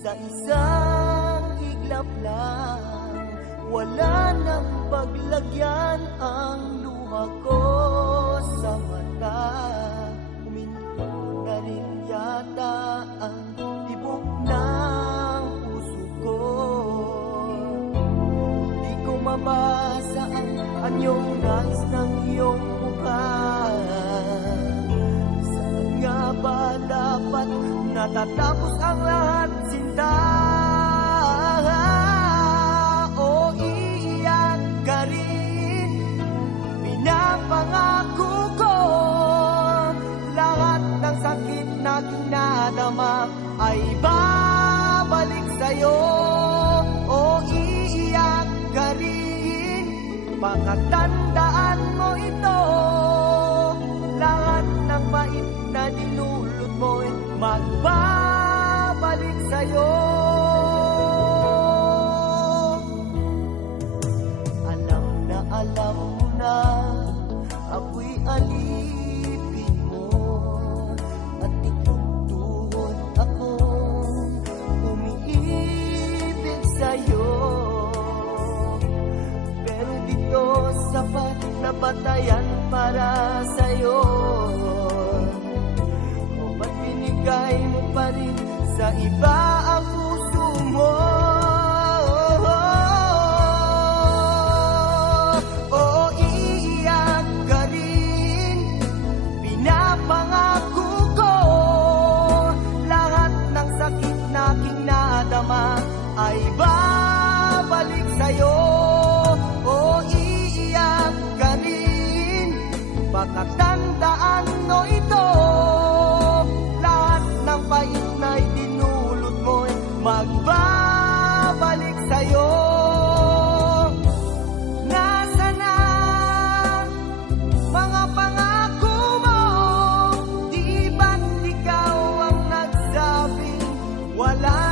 Sa isang iglap lang, wala nang paglagyan ang luha ko sa mata. Huminto na rin yata ang tibok ng puso ko. Di ko mabasa ang anyong nais ng iyong mukha. Saan nga ba dapat natatapos ang lahat, sinta? O iiyak ka rin? Pinapangako ko lahat ng sakit na kinadama ay babalik sa'yo. O iiyak ka rin? Pakatandaan mo ito, lahat ng pait na dinulot mo'y magbabalik sa'yo. Alam mo na ako'y alipin mo, at itutuon akong umiibig sa'yo. Pero dito sapat na batayan para sa'yo. O ba't binigay mo pa rin sa iba ang puso mo? Ay babalik sa'yo. O iiyak ka rin? Pakatandaan mo ito, lahat ng pait na idinulot mo'y magbabalik sa'yo. Nasaan na mga pangako mo? Di ba't ikaw ang nagsabing wala